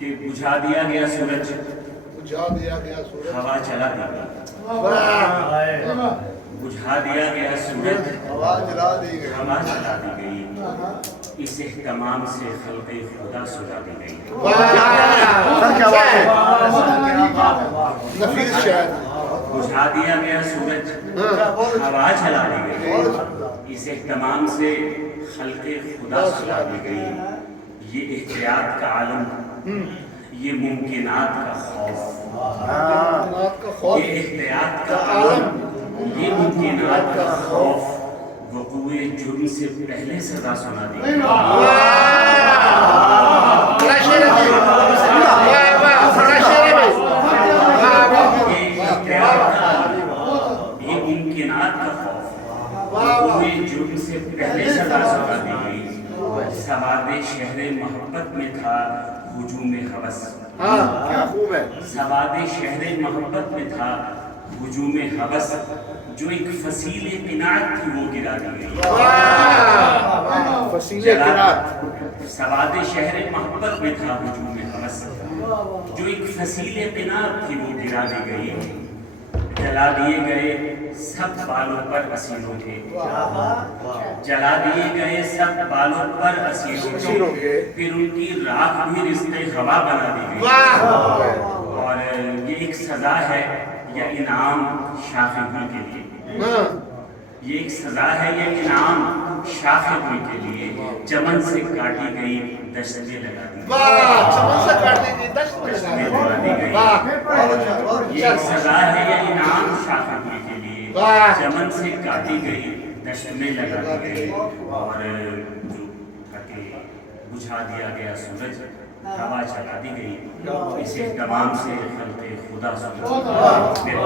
کہ بجھا دیا گیا سورج، بجھا دیا گیا سورج، ہوا چلا دی گئی، بجھا دیا گیا سورج، ہوا جلا دی گئی، ہوا چلا دی گئی، اس اہتمام سے خلق خدا سجا دی گئی۔ نفیس شاعر، بجھا دیا گیا سورج، ہوا چلا دی گئی، اس اہتمام سے خلق خدا سجا دی گئی۔ یہ احتیاط کا عالم، یہ ممکنات کا خوف، یہ احتیاط کا عالم، یہ ممکنات کا خوف، وقوع جرم سے پہلے سزا سنا دی گئی۔ یہ ممکنات کا خوف، وقوع جرم سے پہلے سزا سنا دی گئی۔ سواد شہر محبت میں تھا ہجوم ہوس، سواد شہر محبت میں تھا ہجوم ہوس، جو ایک فصیل قناعت تھی وہ گرا دی گئی۔ سواد شہر محبت میں تھا ہجوم ہوس، جو ایک فصیل قناعت تھی وہ گرا دی گئی۔ جلا دیے گئے سب بالوں پر اسیروں کے، جلا دیے گئے سب بالوں پر اسیروں کے، پھر ان کی راکھ بھی رشتے ہوا بنا دی گئی۔ اور یہ ایک سزا ہے یا انعام شاخ گل کے لیے، یہ ایک سزا ہے یا انعام شاخ گل کے لیے، چمن سے کاٹی گئی دشت میں لگا دی گئی، دشت میں لگا دی گئی۔ یہ ایک سزا ہے یا انعام شاخ گل کے لیے، چمن سے کاٹی گئی دشت میں لگا دی گئی۔ اور جو بجھا دیا گیا سورج، ہوا چلا دی گئی، اس اہتمام سے خلق خدا سجا دی گئی۔